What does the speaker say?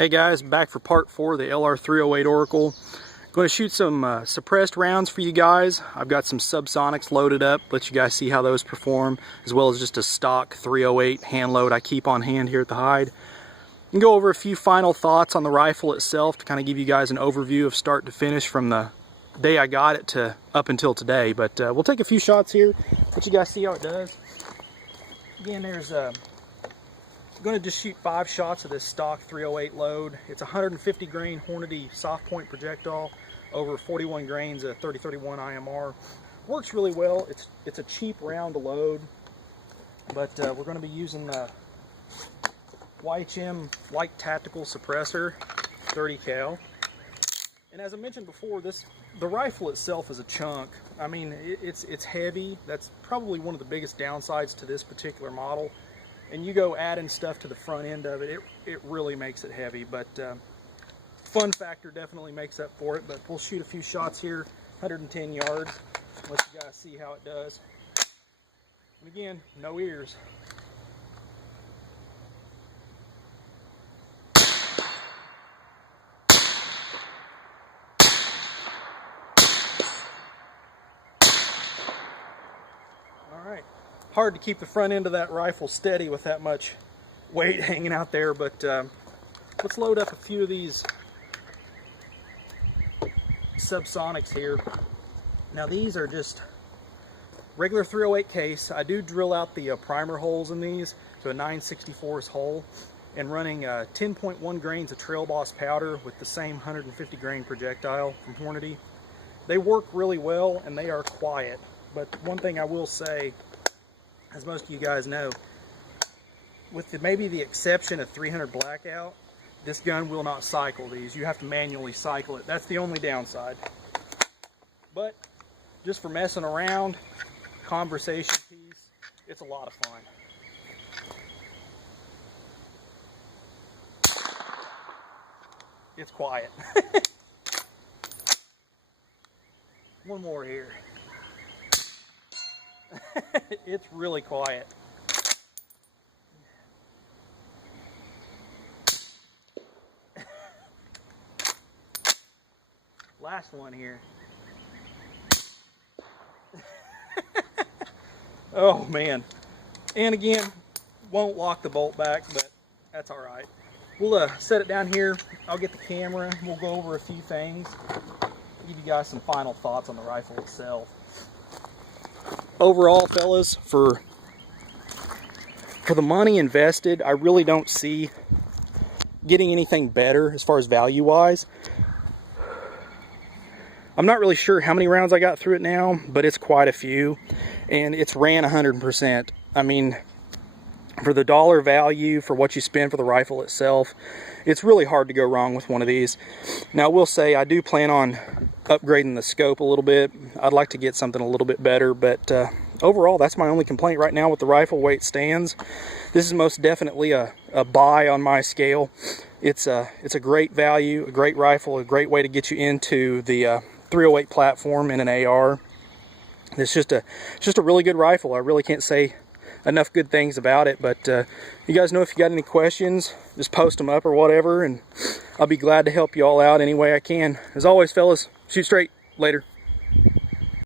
Hey guys, back for part 4 of the LR308 Oracle. Going to shoot some suppressed rounds for you guys. I've got some Subsonics loaded up, let you guys see how those perform, as well as just a stock 308 hand load I keep on hand here at the hide. And go over a few final thoughts on the rifle itself to kind of give you guys an overview of start to finish from the day I got it to up until today. But we'll take a few shots here, let you guys see how it does. Again, there's I'm going to just shoot 5 shots of this stock 308 load. It's 150 grain Hornady soft point projectile over 41 grains of 30-31 IMR. Works really well. It's a cheap round to load, but we're going to be using the YHM light tactical suppressor 30 cal. And as I mentioned before, the rifle itself is a chunk. I mean, it's heavy. That's probably one of the biggest downsides to this particular model. And you go adding stuff to the front end of it, it really makes it heavy. But fun factor definitely makes up for it. But we'll shoot a few shots here, 110 yards. Let you guys see how it does. And again, no ears. All right. Hard to keep the front end of that rifle steady with that much weight hanging out there, but let's load up a few of these Subsonics here. Now these are just regular 308 case. I do drill out the primer holes in these to a 9/64 hole, and running 10.1 grains of Trail Boss powder with the same 150 grain projectile from Hornady. They work really well and they are quiet, but one thing I will say, as most of you guys know, with maybe the exception of 300 Blackout, this gun will not cycle these. You have to manually cycle it. That's the only downside. But just for messing around, conversation piece, it's a lot of fun. It's quiet. One more here. It's really quiet. Last one here. Oh man. And again, won't lock the bolt back, but that's all right. We'll set it down here. I'll get the camera. We'll go over a few things. Give you guys some final thoughts on the rifle itself. Overall, fellas, for the money invested, I really don't see getting anything better as far as value-wise. I'm not really sure how many rounds I got through it now, but it's quite a few, and it's ran 100%. I mean, for the dollar value, for what you spend for the rifle itself, it's really hard to go wrong with one of these. Now, I will say I do plan on upgrading the scope a little bit. I'd like to get something a little bit better, but overall, that's my only complaint right now with the rifle where it stands. This is most definitely a buy on my scale. It's a great value, a great rifle, a great way to get you into the 308 platform in an AR. It's just a really good rifle. I really can't say enough good things about it, but you guys know if you got any questions, just post them up or whatever, and I'll be glad to help you all out any way I can. As always, fellas, shoot straight. Later.